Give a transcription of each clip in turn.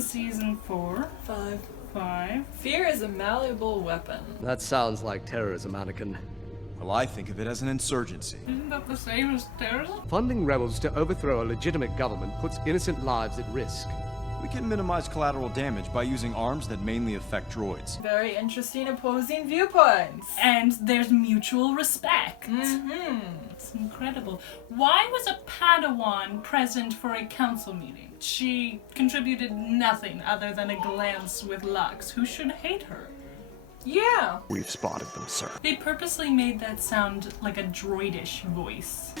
on season 4. 5. 5. Fear is a malleable weapon. That sounds like terrorism, Anakin. Well, I think of it as an insurgency. Isn't that the same as terrorism? Funding rebels to overthrow a legitimate government puts innocent lives at risk. We can minimize collateral damage by using arms that mainly affect droids. Very interesting opposing viewpoints. And there's mutual respect. Mm-hmm. It's incredible. Why was a Padawan present for a council meeting? She contributed nothing other than a glance with Lux, who should hate her. Yeah. We've spotted them, sir. They purposely made that sound like a droidish voice.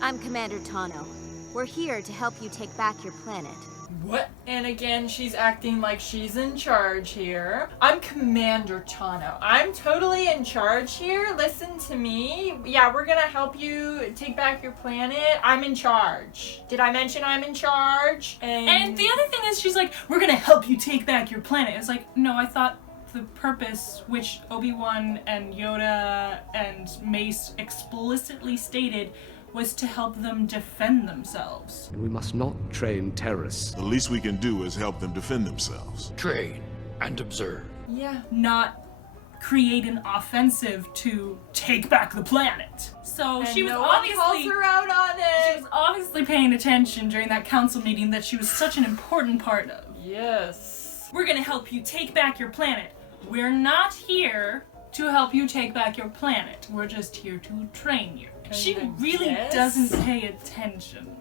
I'm Commander Tano. We're here to help you take back your planet. What? And again, she's acting like she's in charge here. I'm Commander Tano. I'm totally in charge here. Listen to me. Yeah, we're gonna help you take back your planet. I'm in charge. Did I mention I'm in charge? And the other thing is, she's like, we're gonna help you take back your planet. It's like, no, I thought the purpose, which Obi-Wan and Yoda and Mace explicitly stated, was to help them defend themselves. And we must not train terrorists. The least we can do is help them defend themselves. Train and observe. Yeah. Not create an offensive to take back the planet. So And she was no one calls obviously her out on she it. was obviously paying attention during that council meeting that she was such an important part of. Yes. We're gonna help you take back your planet. We're not here to help you take back your planet. We're just here to train you. She really guess. doesn't pay attention.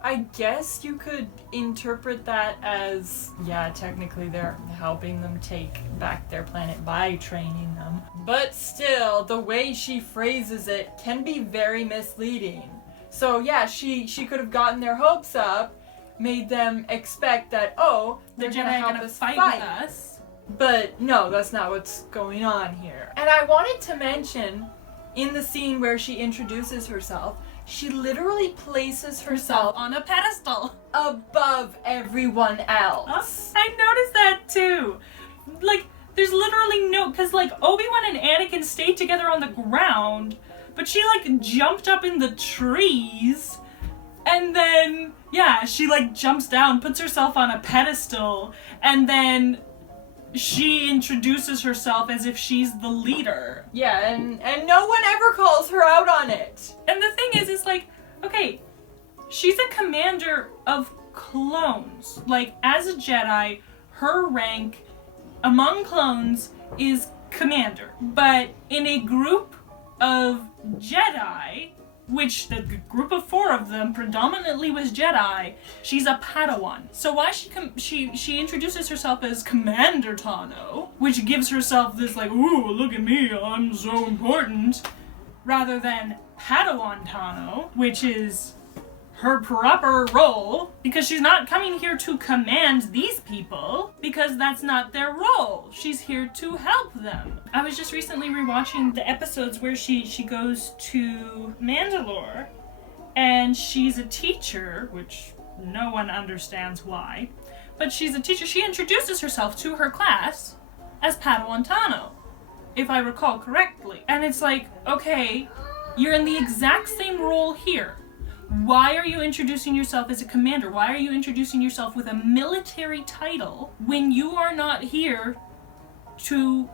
I guess you could interpret that as, yeah, technically they're helping them take back their planet by training them. But still, the way she phrases it can be very misleading. So yeah, she could have gotten their hopes up, made them expect that, oh, The they're Jedi gonna are help gonna us fight with us. But no, that's not what's going on here. And I wanted to mention, in the scene where she introduces herself, she literally places herself On a pedestal. above everyone else. I noticed that too. Like, there's literally no, because like Obi-Wan and Anakin stayed together on the ground, but she like jumped up in the trees, and then yeah, she like jumps down, puts herself on a pedestal, and then she introduces herself as if she's the leader. Yeah, and no one ever calls her out on it. And the thing is, it's like, okay, she's a commander of clones. Like, as a Jedi, her rank among clones is commander. But in a group of Jedi, which the group of 4 of them predominantly was Jedi, she's a Padawan. So why she introduces herself as Commander Tano, which gives herself this like, ooh, look at me, I'm so important, rather than Padawan Tano, which is her proper role, because she's not coming here to command these people, because that's not their role. She's here to help them. I was just recently rewatching the episodes where she goes to Mandalore, and she's a teacher, which no one understands why, but she's a teacher. She introduces herself to her class as Padawan Tano, if I recall correctly. And it's like, okay, you're in the exact same role here. Why are you introducing yourself as a commander? Why are you introducing yourself with a military title when you are not here to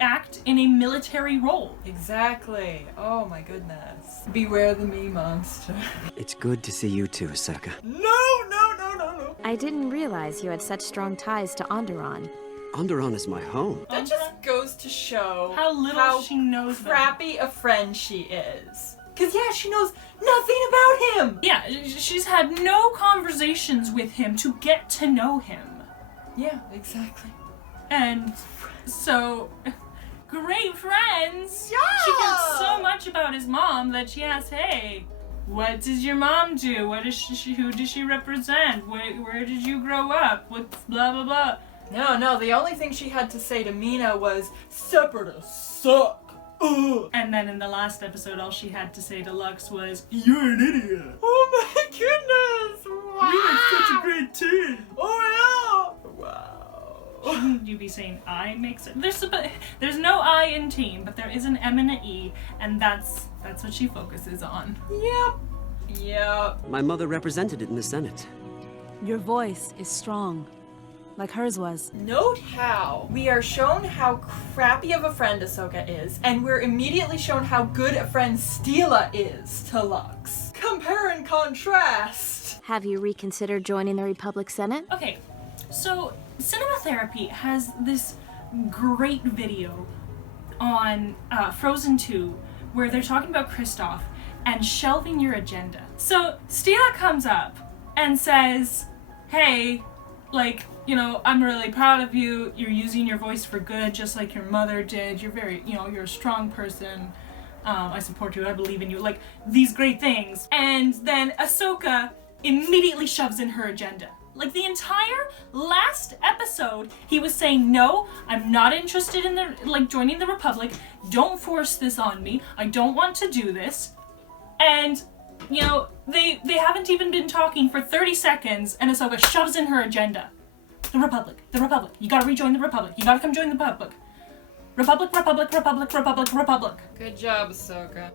act in a military role? Exactly. Oh my goodness. Beware the me monster. It's good to see you too, Ahsoka. No. I didn't realize you had such strong ties to Onderon. Onderon is my home. That just goes to show How little she knows them. crappy a friend she is. Cause yeah, she knows nothing about him. Yeah, she's had no conversations with him to get to know him. Yeah, exactly. And so, great friends. Yeah. She cares so much about his mom that she asks, hey, what does your mom do? What is she, who does she represent? Where did you grow up? What's blah, blah, blah. No, the only thing she had to say to Mina was, separatists suck. Ugh. And then in the last episode, all she had to say to Lux was, you're an idiot. Oh my goodness! Wow! We had such a great team. Oh yeah! Wow. Shouldn't you be saying I makes it? There's no I in team, but there is an M and an E, and that's what she focuses on. Yep. My mother represented it in the Senate. Your voice is strong, like hers was. Note how we are shown how crappy of a friend Ahsoka is, and we're immediately shown how good a friend Steela is to Lux. Compare and contrast. Have you reconsidered joining the Republic Senate? Okay, so Cinema Therapy has this great video on Frozen 2 where they're talking about Kristoff and shelving your agenda. So Steela comes up and says, hey, like, you know, I'm really proud of you. You're using your voice for good, just like your mother did. You're very, you know, you're a strong person. I support you. I believe in you. Like, these great things. And then Ahsoka immediately shoves in her agenda. Like, the entire last episode, he was saying, no, I'm not interested in joining the Republic. Don't force this on me. I don't want to do this. And, you know, they haven't even been talking for 30 seconds, and Ahsoka shoves in her agenda. The Republic. You gotta rejoin the Republic. You gotta come join the Republic. Republic. Good job, Ahsoka.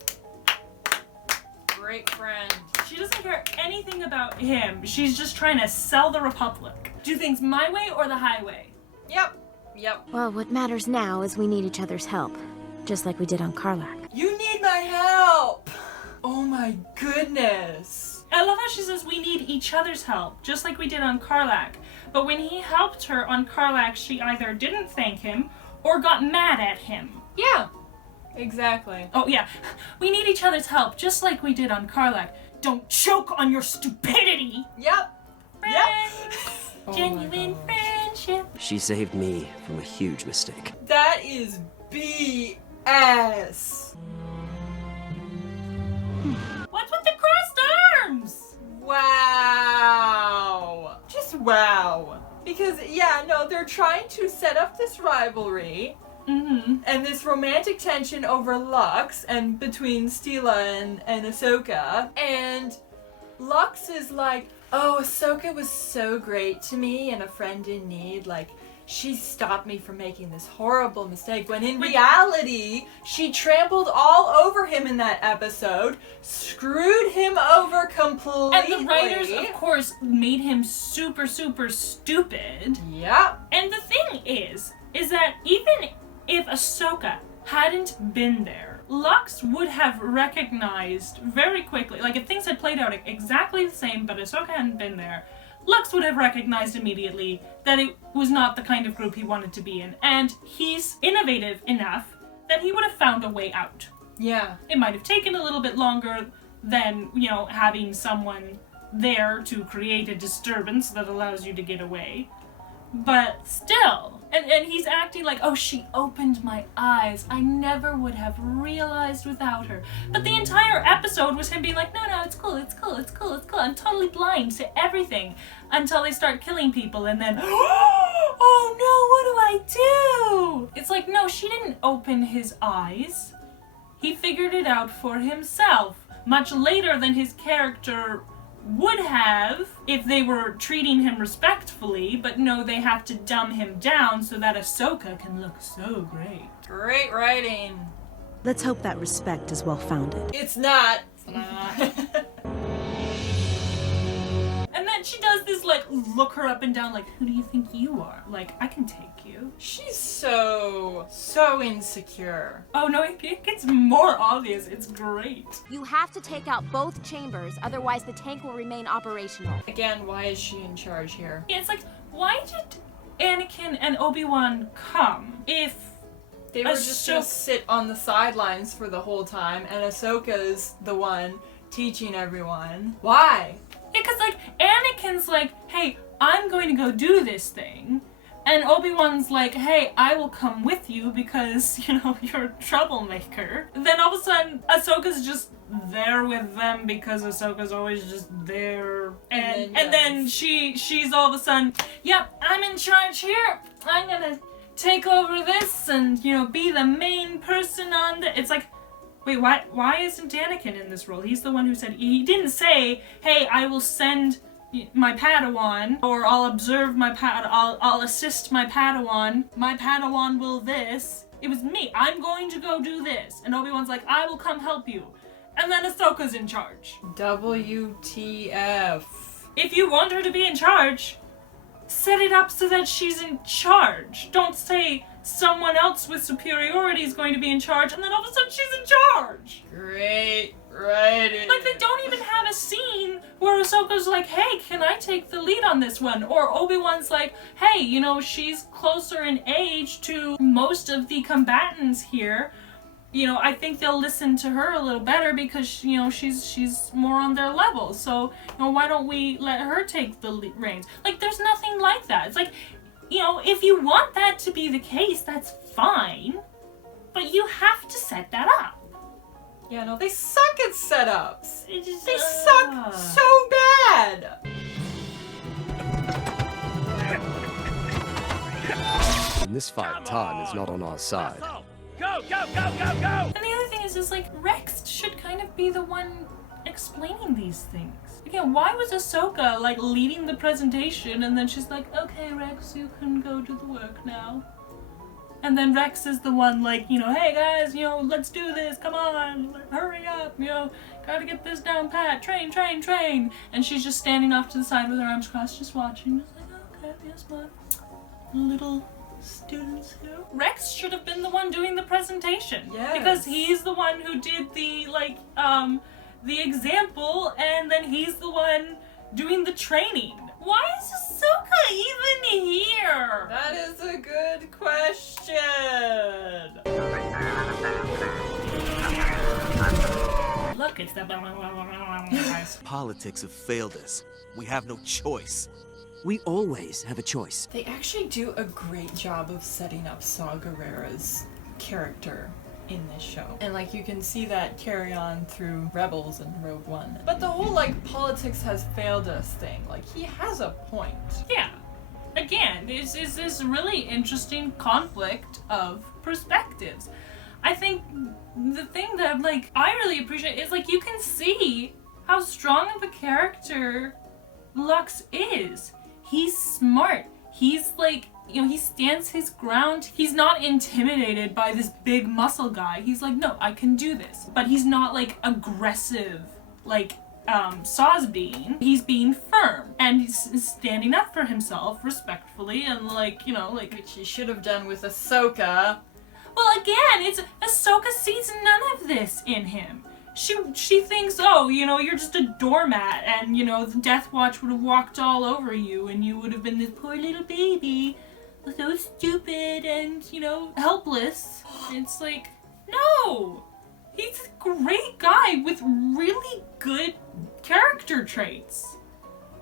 Great friend. She doesn't care anything about him. She's just trying to sell the Republic. Do things my way or the highway. Yep. Well, what matters now is we need each other's help, just like we did on Karlak. You need my help! Oh my goodness. I love how she says we need each other's help, just like we did on Karlak. But when he helped her on Karlak, she either didn't thank him or got mad at him. Yeah, exactly. Oh yeah, we need each other's help, just like we did on Karlak. Don't choke on your stupidity! Yep. Friends! Genuine friendship. She saved me from a huge mistake. That is BS. What's with the crossed arms? Wow. Just wow. Because, yeah, no, they're trying to set up this rivalry and this romantic tension over Lux and between Steela and Ahsoka. And Lux is like, oh, Ahsoka was so great to me and a friend in need. Like, she stopped me from making this horrible mistake. When in reality, she trampled all over him in that episode, screwed him over completely. And the writers, of course, made him super, super stupid. Yep. And the thing is that even if Ahsoka hadn't been there, Lux would have recognized very quickly, like if things had played out exactly the same, but Ahsoka hadn't been there, Lux would have recognized immediately that it was not the kind of group he wanted to be in. And he's innovative enough that he would have found a way out. Yeah. It might have taken a little bit longer than, you know, having someone there to create a disturbance that allows you to get away. But still. And he's acting like, oh, she opened my eyes. I never would have realized without her. But the entire episode was him being like, no, it's cool. I'm totally blind to everything. Until they start killing people and then, oh no, what do I do? It's like, no, she didn't open his eyes. He figured it out for himself. Much later than his character would have if they were treating him respectfully, but no, they have to dumb him down so that Ahsoka can look so great. Great writing. Let's hope that respect is well founded. It's not. And then she does this, like, look her up and down, like, who do you think you are? Like, I can take you. She's so insecure. Oh no, it gets more obvious. It's great. You have to take out both chambers, otherwise the tank will remain operational. Again, why is she in charge here? Yeah, it's like, why did Anakin and Obi-Wan come if they were just gonna sit on the sidelines for the whole time and Ahsoka's the one teaching everyone? Why? Yeah, because, like, Anakin's like, hey, I'm going to go do this thing. And Obi-Wan's like, hey, I will come with you because, you know, you're a troublemaker. Then all of a sudden, Ahsoka's just there with them because Ahsoka's always just there. And then she's all of a sudden, yep, I'm in charge here. I'm gonna take over this and, you know, be the main person on the... It's like, wait, why isn't Anakin in this role? He's the one who said... He didn't say, hey, I will send my Padawan, or I'll observe my I'll assist my Padawan will this. It was me, I'm going to go do this. And Obi-Wan's like, I will come help you. And then Ahsoka's in charge. WTF. If you want her to be in charge, set it up so that she's in charge. Don't say someone else with superiority is going to be in charge and then all of a sudden she's in charge. Great writing. Like, they don't even have a scene where Ahsoka's like, hey, can I take the lead on this one? Or Obi-Wan's like, hey, you know, she's closer in age to most of the combatants here. You know, I think they'll listen to her a little better because, you know, she's more on their level. So, you know, why don't we let her take the reins? Like, there's nothing like that. It's like, you know, if you want that to be the case, that's fine. But you have to set that up. Yeah, no, they suck at setups. It just, They suck so bad. In this fight, time is not on our side. Go, go, go, go, go! And the other thing is like, Rex should kind of be the one explaining these things. Again, why was Ahsoka, like, leading the presentation and then she's like, okay, Rex, you can go do the work now. And then Rex is the one like, you know, hey guys, you know, let's do this, come on, hurry up, you know, gotta get this down pat, train, train, train. And she's just standing off to the side with her arms crossed, just watching, just like, okay, yes, but little students here. Rex should have been the one doing the presentation. Yes. Because he's the one who did the, like, the example, and then he's the one doing the training. Why is Ahsoka even here? That is a good question. Look, it's the Politics have failed us. We have no choice. We always have a choice. They actually do a great job of setting up Saw Gerrera's character in this show. And like you can see that carry on through Rebels and Rogue One. But the whole like politics has failed us thing, like he has a point. Yeah. Again, this is this really interesting conflict of perspectives. I think the thing that like I really appreciate is like you can see how strong of a character Lux is. He's smart. He's like, you know, he stands his ground. He's not intimidated by this big muscle guy. He's like, no, I can do this. But he's not like aggressive like Saw's being. He's being firm and he's standing up for himself respectfully and like, you know, like, Which he should have done with Ahsoka. well, again, it's Ahsoka sees none of this in him. She thinks, oh, you know, you're just a doormat and, you know, the Death Watch would have walked all over you and you would have been this poor little baby, so stupid and, you know, helpless. It's like, no! He's a great guy with really good character traits.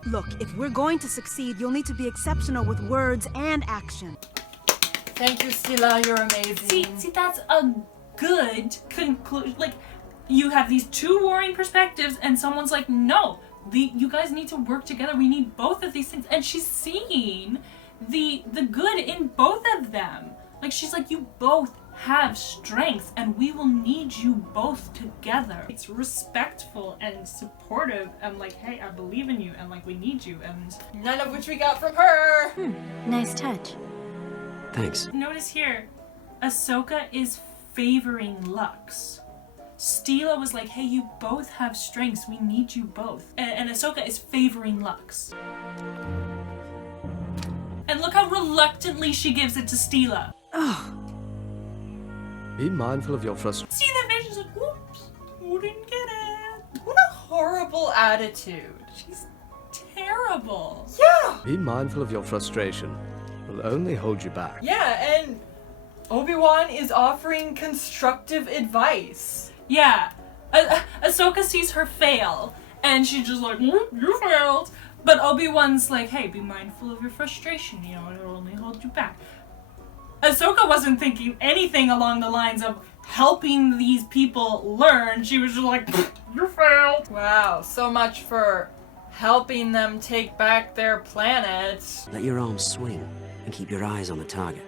Look, if we're going to succeed, you'll need to be exceptional with words and action. Thank you, Stila, you're amazing. See, that's a good conclusion. Like, you have these two warring perspectives, and someone's like, no, you guys need to work together. We need both of these things. And she's seeing the good in both of them. Like, she's like, you both have strengths, and we will need you both together. It's respectful and supportive, and like, hey, I believe in you, and like, we need you, and None of which we got from her. Nice touch. Thanks. notice here, Ahsoka is favoring Lux. Stila was like, hey, you both have strengths. We need you both. And Ahsoka is favoring Lux. And look how reluctantly she gives it to Stila. Be mindful of your frustration. See that face? She's like, whoops, who didn't get it? What a horrible attitude. She's terrible. Yeah. Be mindful of your frustration. Will only hold you back. Yeah, and Obi-Wan is offering constructive advice. Yeah. Ahsoka sees her fail, and she's just like, you failed. But Obi-Wan's like, hey, be mindful of your frustration, you know, it'll only hold you back. Ahsoka wasn't thinking anything along the lines of helping these people learn. She was just like, you failed. Wow, so much for helping them take back their planet. Let your arms swing and keep your eyes on the target.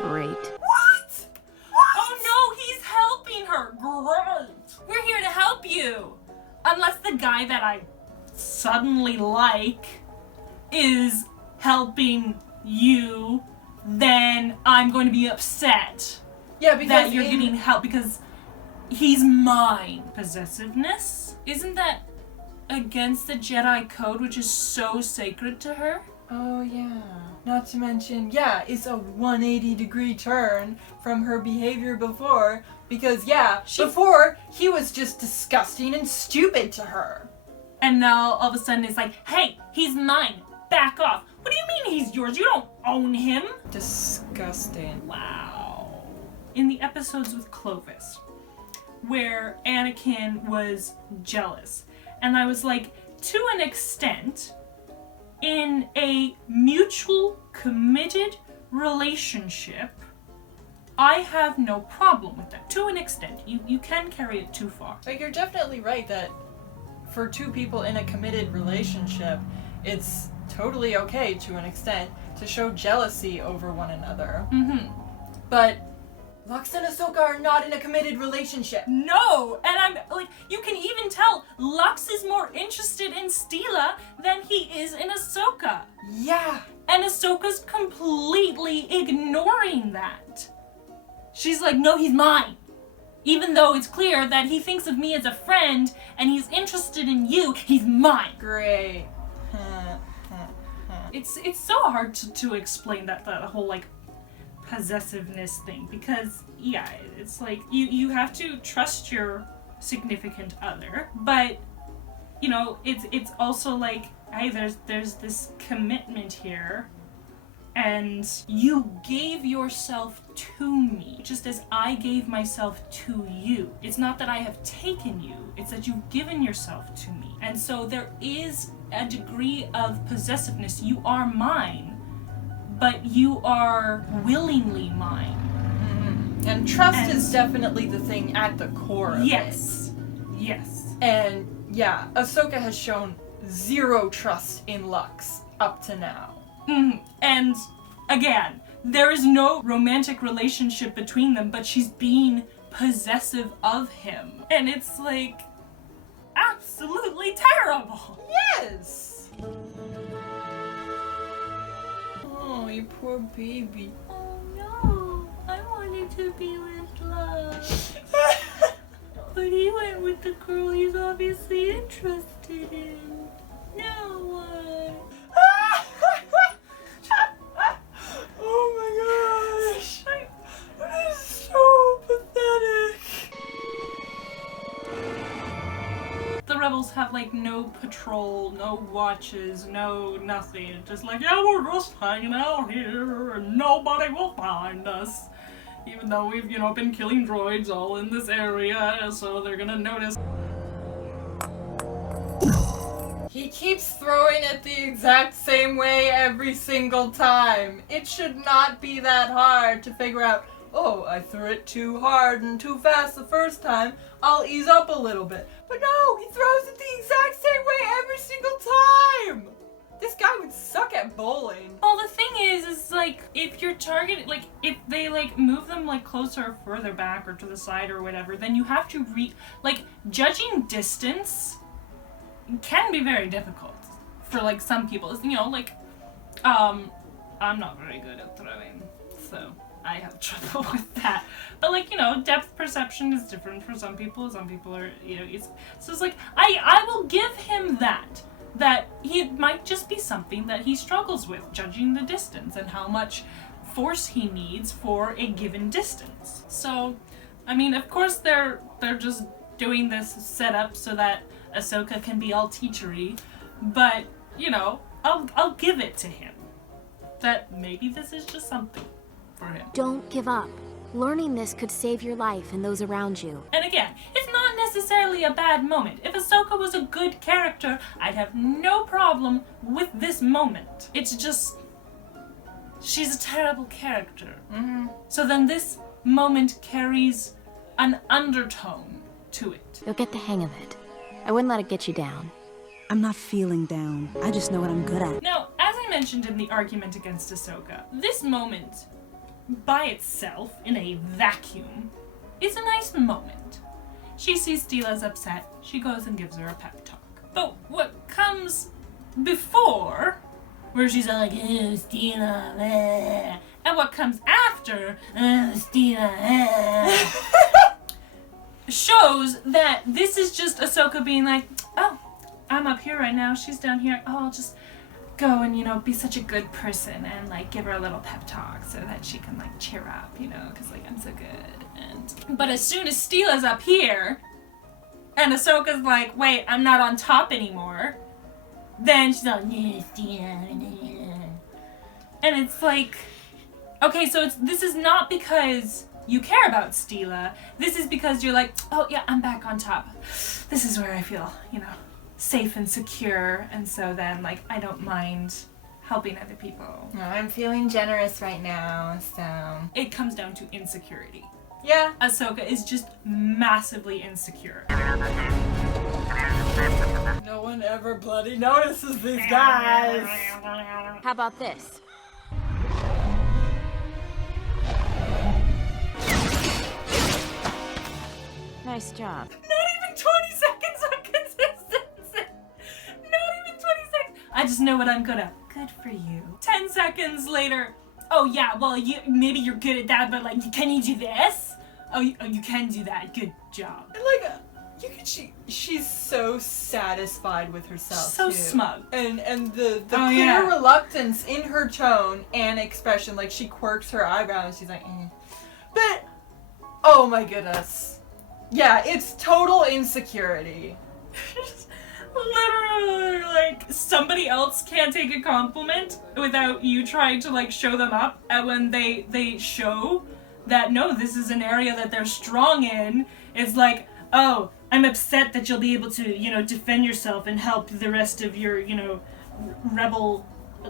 Great. What? Oh no, he's helping her. Great. We're here to help you. Unless the guy that I suddenly like is helping you, then I'm going to be upset Yeah, because that you're getting help because he's mine. Possessiveness? Isn't that against the Jedi Code, which is so sacred to her. Oh yeah. Not to mention, yeah, it's a 180-degree turn from her behavior before, because before he was just disgusting and stupid to her. And now all of a sudden it's like, hey, he's mine. Back off. What do you mean he's yours? You don't own him. Disgusting. Wow. In the episodes with Clovis, where Anakin was jealous, and I was like, to an extent, in a mutual, committed relationship, I have no problem with that. To an extent. You can carry it too far. But you're definitely right that for two people in a committed relationship, it's totally okay to an extent to show jealousy over one another. Mm-hmm. But Lux and Ahsoka are not in a committed relationship. No! And I'm like, you can even tell Lux is more interested in Steela than he is in Ahsoka. Yeah. And Ahsoka's completely ignoring that. She's like, no, he's mine. Even though it's clear that he thinks of me as a friend and he's interested in you, he's mine. Great. It's so hard to explain that whole like possessiveness thing, because yeah, it's like you have to trust your significant other, but you know, it's also like, hey, there's this commitment here, and you gave yourself to me just as I gave myself to you. It's not that I have taken you, it's that you've given yourself to me. And so there is a degree of possessiveness. You are mine, but you are willingly mine. Mm-hmm. And trust is definitely the thing at the core of it. Yes. And yeah, Ahsoka has shown zero trust in Lux up to now. Mm-hmm. And again, there is no romantic relationship between them, but she's being possessive of him. And it's like, absolutely terrible. Yes! Oh, you poor baby. Oh no, I wanted to be with Love. But he went with the girl he's obviously interested in. Now what? Oh my gosh! That is so pathetic. The rebels have like no patrol, no watches, no nothing. It's just like, yeah, we're just hanging out here and nobody will find us. Even though we've, you know, been killing droids all in this area, so they're gonna notice. He keeps throwing it the exact same way every single time. It should not be that hard to figure out, oh, I threw it too hard and too fast the first time, I'll ease up a little bit. But no, he throws it the exact same way every single time! This guy would suck at bowling. Well, the thing is like, if you're targeted, like, if they, like, move them, like, closer or further back or to the side or whatever, then you have to like, judging distance can be very difficult for, like, some people. You know, like, I'm not very good at throwing, so I have trouble with that. But, like, you know, depth perception is different for some people. Some people are, you know, so it's like, I will give him that it might just be something that he struggles with, judging the distance and how much force he needs for a given distance. So, I mean, of course they're just doing this setup so that Ahsoka can be all teachery, but, you know, I'll give it to him that maybe this is just something for him. Don't give up. Learning this could save your life and those around you. And again, it's not necessarily a bad moment. If Ahsoka was a good character, I'd have no problem with this moment. It's just, she's a terrible character. Mm-hmm. So then this moment carries an undertone to it. You'll get the hang of it. I wouldn't let it get you down. I'm not feeling down. I just know what I'm good at. Now, as I mentioned in the argument against Ahsoka, this moment by itself, in a vacuum, is a nice moment. She sees Steela's upset, she goes and gives her a pep talk. But what comes before, where she's like, oh, Steela, eh, and what comes after, oh, Steela, eh, shows that this is just Ahsoka being like, oh, I'm up here right now, she's down here. Oh, I'll just go and, you know, be such a good person and, like, give her a little pep talk so that she can, like, cheer up, you know, because, like, I'm so good. But as soon as Steela's up here, and Ahsoka's like, wait, I'm not on top anymore, then she's like, yeah, Steela. And it's like, okay, so this is not because you care about Steela. This is because you're like, oh yeah, I'm back on top. This is where I feel, you know, safe and secure. And so then, like, I don't mind helping other people. No, I'm feeling generous right now, so... It comes down to insecurity. Yeah. Ahsoka is just massively insecure. No one ever bloody notices these guys. How about this? Nice job. Not even 20 seconds of consistency. Not even 20 seconds. I just know what I'm good at. Good for you. 10 seconds later. Oh yeah, well, maybe you're good at that, but, like, can you do this? Oh, you can do that. Good job. And, like, you can she's so satisfied with herself. So too. smug. And the clear reluctance in her tone and expression, like, she quirks her eyebrow and she's like, eh. But, oh my goodness. Yeah, it's total insecurity. Literally, like, somebody else can't take a compliment without you trying to, like, show them up. And when they show that, no, this is an area that they're strong in, it's like, oh, I'm upset that you'll be able to, you know, defend yourself and help the rest of your, you know, rebel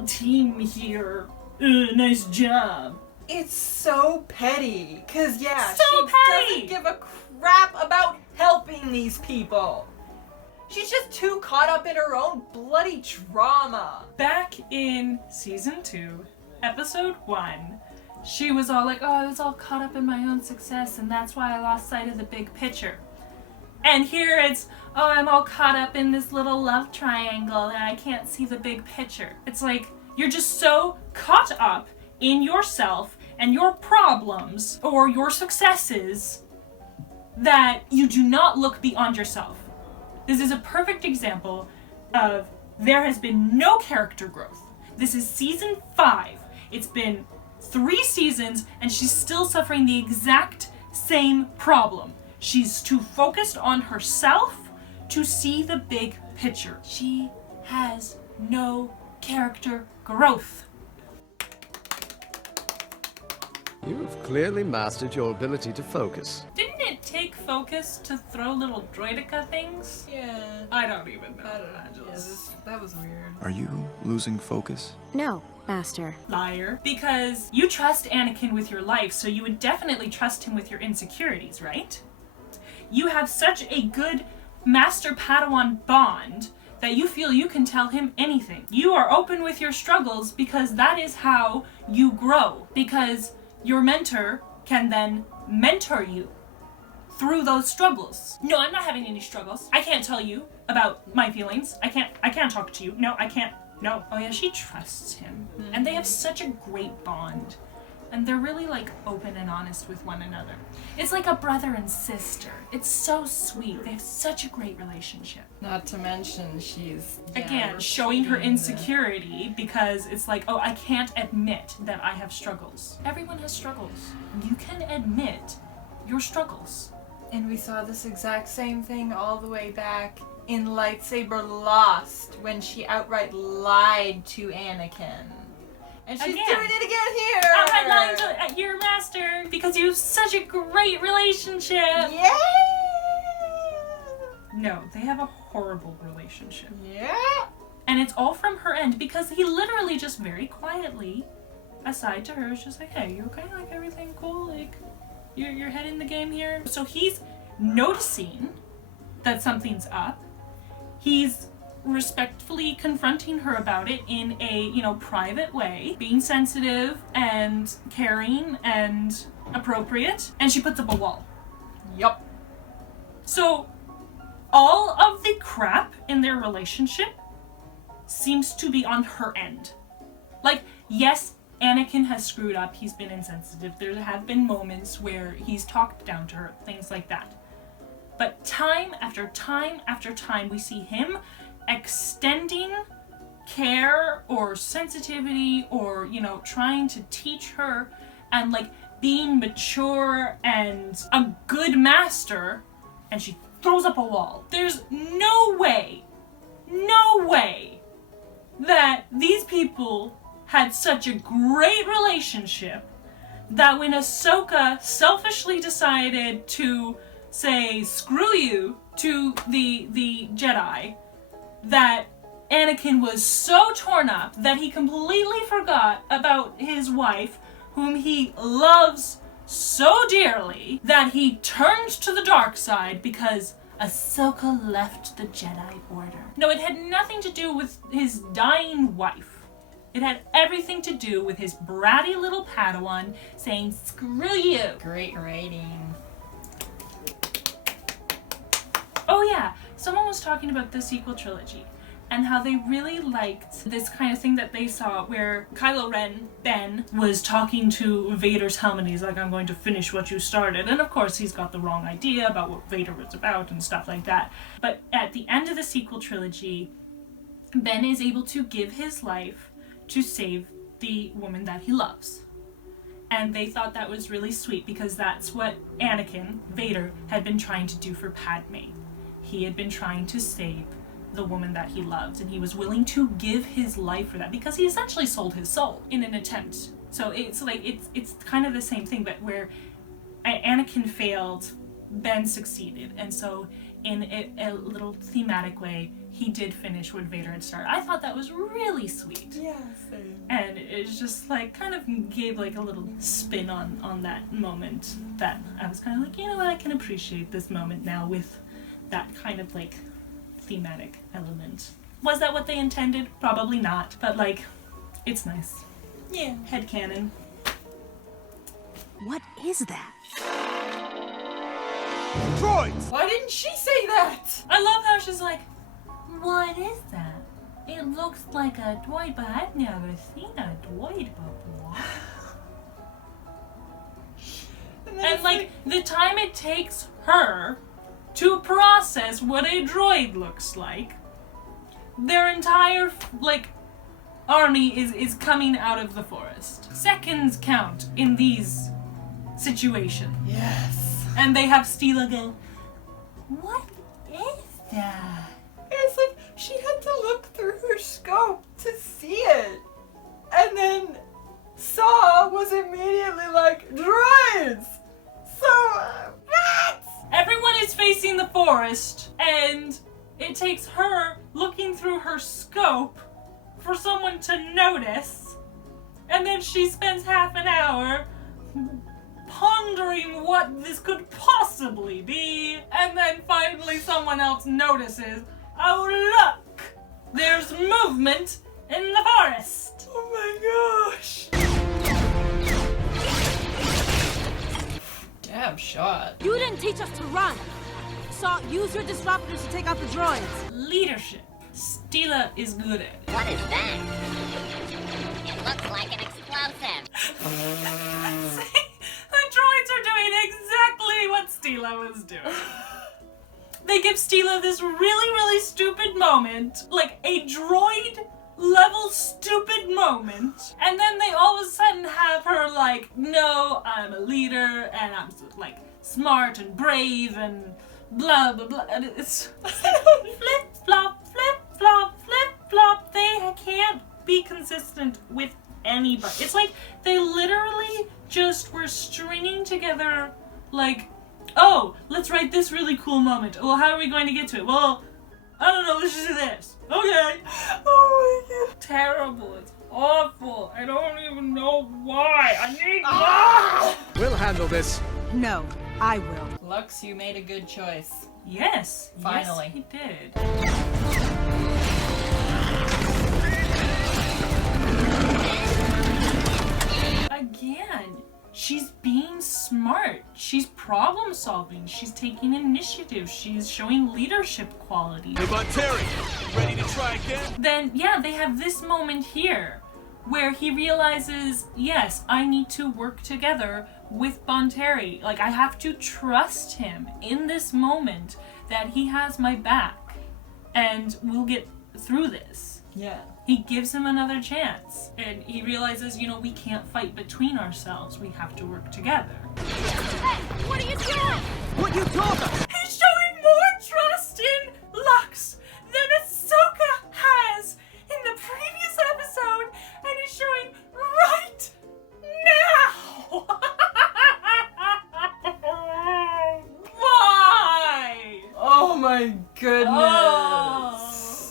team here. Nice job. It's so petty. Cause, yeah, So she petty! doesn't give a crap about helping these people. She's just too caught up in her own bloody drama. Back in season 2, episode 1, she was all like, oh, I was all caught up in my own success and that's why I lost sight of the big picture. And here it's, oh, I'm all caught up in this little love triangle and I can't see the big picture. It's like, you're just so caught up in yourself and your problems or your successes that you do not look beyond yourself. This is a perfect example of there has been no character growth. This is season 5. It's been 3 seasons and she's still suffering the exact same problem. She's too focused on herself to see the big picture. She has no character growth. You've clearly mastered your ability to focus. Didn't it take focus to throw little droidica things? Yeah. I don't even know. I don't know. Yeah, that was weird. Are you losing focus? No, Master. Liar. Because you trust Anakin with your life, so you would definitely trust him with your insecurities, right? You have such a good Master Padawan bond that you feel you can tell him anything. You are open with your struggles because that is how you grow. Because your mentor can then mentor you through those struggles. No, I'm not having any struggles. I can't tell you about my feelings. I can't talk to you. No, I can't. No. Oh yeah, she trusts him. Mm-hmm. And they have such a great bond. And they're really, like, open and honest with one another. It's like a brother and sister. It's so sweet. They have such a great relationship. Not to mention she's... Again, showing her insecurity because it's like, oh, I can't admit that I have struggles. Everyone has struggles. You can admit your struggles. And we saw this exact same thing all the way back in Lightsaber Lost when she outright lied to Anakin. And she's doing it again here! I'm lying to your master because you have such a great relationship! Yeah! No, they have a horrible relationship. Yeah! And it's all from her end because he literally just very quietly, aside to her, is just like, hey, you okay? Like, everything cool? Like, you're head in the game here? So he's noticing that something's up. He's respectfully confronting her about it in a, you know, private way, being sensitive and caring and appropriate, and she puts up a wall. Yup. So all of the crap in their relationship seems to be on her end. Like, yes, Anakin has screwed up, he's been insensitive, there have been moments where he's talked down to her, things like that. But time after time after time, we see him extending care or sensitivity or, you know, trying to teach her and like being mature and a good master, and she throws up a wall. There's no way that these people had such a great relationship that when Ahsoka selfishly decided to say screw you to the Jedi, that Anakin was so torn up that he completely forgot about his wife, whom he loves so dearly, that he turned to the dark side because Ahsoka left the Jedi Order. No, it had nothing to do with his dying wife. It had everything to do with his bratty little Padawan saying, screw you. Great rating. Oh yeah, someone was talking about the sequel trilogy and how they really liked this kind of thing that they saw where Kylo Ren, Ben, was talking to Vader's helmet. He's like, I'm going to finish what you started. And of course he's got the wrong idea about what Vader was about and stuff like that. But at the end of the sequel trilogy, Ben is able to give his life to save the woman that he loves. And they thought that was really sweet because that's what Anakin, Vader, had been trying to do for Padme. He had been trying to save the woman that he loved, and he was willing to give his life for that because he essentially sold his soul in an attempt. So it's like it's kind of the same thing, but where Anakin failed, Ben succeeded, and so in a little thematic way, he did finish what Vader had started. I thought that was really sweet. Yeah, same. And it's just like kind of gave like a little spin on that moment that I was kind of like, you know what, I can appreciate this moment now with that kind of like thematic element. Was that what they intended? Probably not, but like, it's nice. Yeah. Headcanon. What is that? Droids! Why didn't she say that? I love how she's like, what is that? It looks like a droid, but I've never seen a droid before. And like, the time it takes her to process what a droid looks like, their entire like army is coming out of the forest. Seconds count in these situations. Yes. And they have Steela go, what is that? It's like she had to look through her scope to see it. And then Saw was immediately like, droids! So, what? Everyone is facing the forest, and it takes her looking through her scope for someone to notice, and then she spends half an hour pondering what this could possibly be, and then finally someone else notices, oh look, there's movement in the forest. Oh my gosh. Damn shot. You didn't teach us to run. So use your disruptors to take out the droids. Leadership. Steela is good at it. What is that? It looks like an explosive. The droids are doing exactly what Steela was doing. They give Steela this really, really stupid moment, like a droid level stupid moment, and then they all of a sudden have her like, no, I'm a leader, and I'm like smart and brave and blah blah blah, and it's flip flop, flip flop, flip flop. They can't be consistent with anybody. It's like they literally just were stringing together like, oh, let's write this really cool moment. Well, how are we going to get to it? Well, I don't know, let's just do this. Okay. Oh my god. Terrible. It's awful. I don't even know why. I need more. We'll handle this. No, I will. Lux, you made a good choice. Yes. Finally. Yes, he did. Again, she's being smart. She's problem solving. She's taking initiative. She's showing leadership qualities. Hey, Terry, ready to try again? Then, yeah, they have this moment here where he realizes, yes, I need to work together with Bonteri. Like, I have to trust him in this moment that he has my back. and we'll get through this. Yeah. He gives him another chance, and he realizes, you know, we can't fight between ourselves. We have to work together. Hey, what are you doing? What you told us! He's showing more trust in Lux than Ahsoka has in the previous episode, and he's showing right now. Why? Oh my goodness. Oh.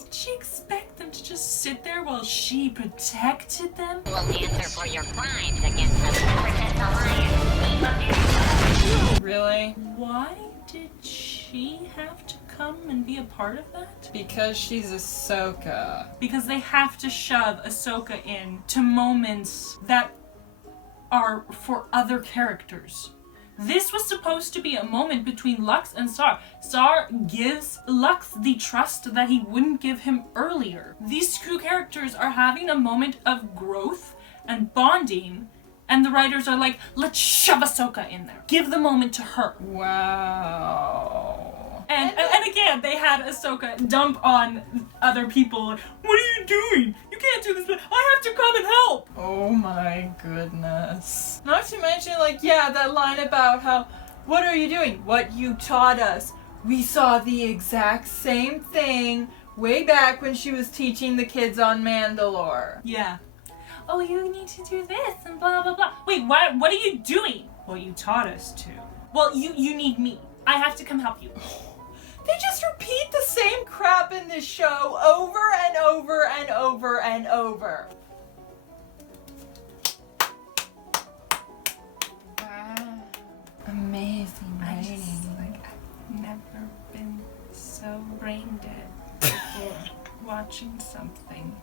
Did she expect them to just sit there while she protected them? Will answer for your crimes against the Separatist Alliance. Really? Why did she have to come and be a part of that? Because she's Ahsoka. Because they have to shove Ahsoka in to moments that are for other characters. This was supposed to be a moment between Lux and Sar. Sar gives Lux the trust that he wouldn't give him earlier. These two characters are having a moment of growth and bonding, and the writers are like, let's shove Ahsoka in there. Give the moment to her. Wow. And again, they had Ahsoka dump on other people. What are you doing? You can't do this. I have to come and help. Oh my goodness. Not to mention, like, yeah, that line about how, what are you doing? What you taught us. We saw the exact same thing way back when she was teaching the kids on Mandalore. Yeah. Oh, you need to do this and blah, blah, blah. Wait, what are you doing? Well, you taught us to. Well, you need me. I have to come help you. They just repeat the same crap in this show over and over and over and over. Amazing writing. I've never been so brain dead before watching something.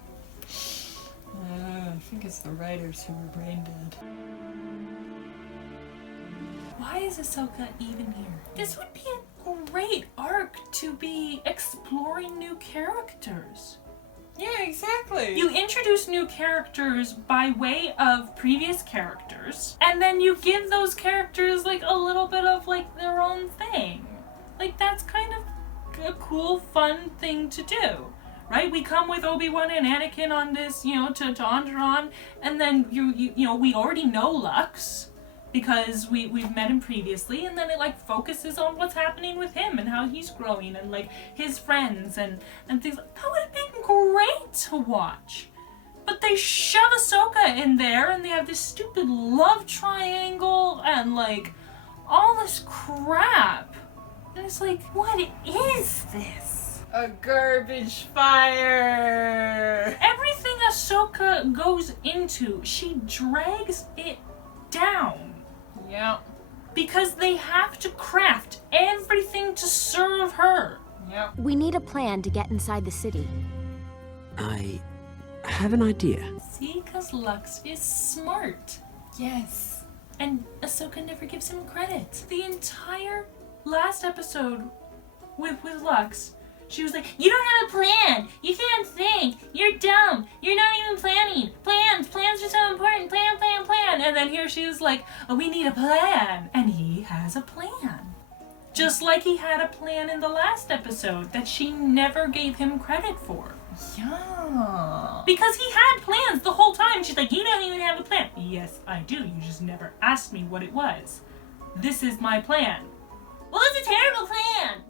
I think it's the writers who were brain dead. Why is Ahsoka even here? This would be a great arc to be exploring new characters. Yeah, exactly. You introduce new characters by way of previous characters, and then you give those characters like a little bit of like their own thing. Like that's kind of a cool, fun thing to do. Right? We come with Obi-Wan and Anakin on this, you know, to Onderon, and then you know, we already know Lux because we've met him previously, and then it like focuses on what's happening with him and how he's growing and like his friends and things like that. Would have been great to watch. But they shove Ahsoka in there and they have this stupid love triangle and like all this crap. And it's like, what is this? A garbage fire! Everything Ahsoka goes into, she drags it down. Yep. Because they have to craft everything to serve her. Yep. We need a plan to get inside the city. I have an idea. See, because Lux is smart. Yes. And Ahsoka never gives him credit. The entire last episode with Lux, she was like, you don't have a plan. You can't think. You're dumb. You're not even planning. Plans are so important. Plan. And then here she is like, oh, we need a plan. And he has a plan. Just like he had a plan in the last episode that she never gave him credit for. Yeah. Because he had plans the whole time. She's like, you don't even have a plan. Yes, I do. You just never asked me what it was. This is my plan. Well, it's a terrible plan.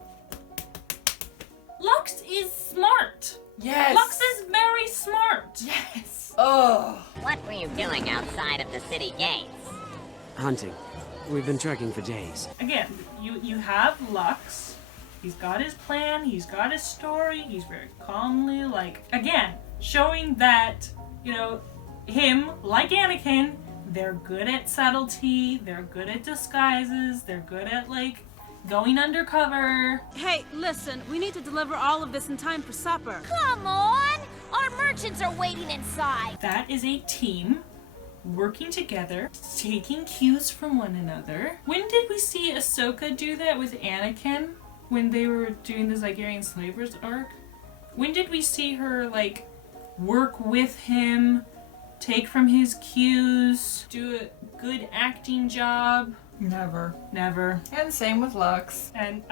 Lux is smart. Yes. Lux is very smart. Yes. Oh. What were you doing outside of the city gates? Hunting. We've been trekking for days. Again, you have Lux. He's got his plan. He's got his story. He's very calmly, like, again, showing that, you know, him, like Anakin, they're good at subtlety. They're good at disguises. They're good at, like, going undercover. Hey, listen, we need to deliver all of this in time for supper. Come on! Our merchants are waiting inside. That is a team working together, taking cues from one another. When did we see Ahsoka do that with Anakin? When they were doing the Zygerian Slavers arc? When did we see her, like, work with him, take from his cues, do a good acting job? Never. Never. And same with Lux. And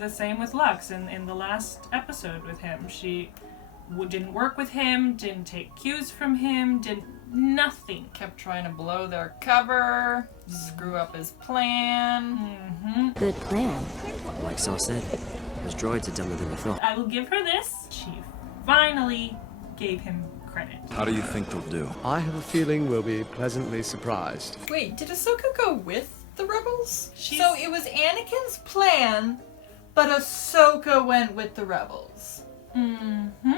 the same with Lux in the last episode with him. She didn't work with him, didn't take cues from him, did nothing. Kept trying to blow their cover, screw up his plan. Mm-hmm. Good plan. Like Saul said, those droids are dumber than we thought. I will give her this. She finally gave him credit. How do you think they'll do? I have a feeling we'll be pleasantly surprised. Wait, did Ahsoka go with the rebels? She's- So it was Anakin's plan, but Ahsoka went with the rebels. Mm-hmm.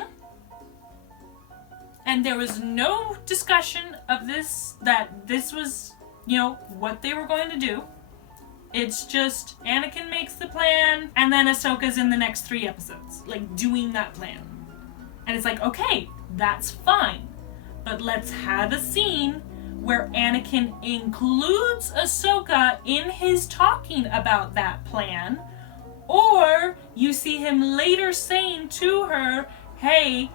And there was no discussion of this, that this was, what they were going to do. It's just Anakin makes the plan, and then Ahsoka's in the next 3 episodes, doing that plan. And it's like, okay, that's fine. But let's have a scene where Anakin includes Ahsoka in his talking about that plan, or you see him later saying to her, hey,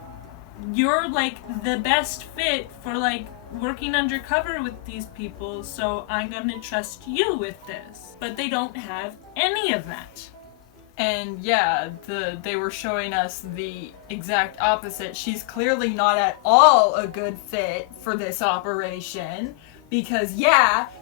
you're the best fit for working undercover with these people, so I'm gonna trust you with this. But they don't have any of that. And yeah, they were showing us the exact opposite. She's clearly not at all a good fit for this operation because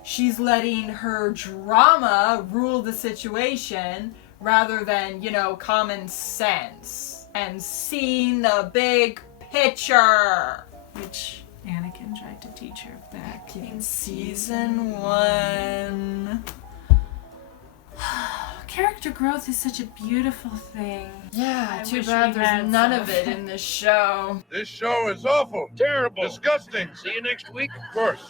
she's letting her drama rule the situation rather than, common sense and seeing the big picture. Which Anakin tried to teach her back In season 1. Character growth is such a beautiful thing. Yeah, I too wish bad we there's had none some. of it in this show. This show is awful, terrible, disgusting. See you next week, of course.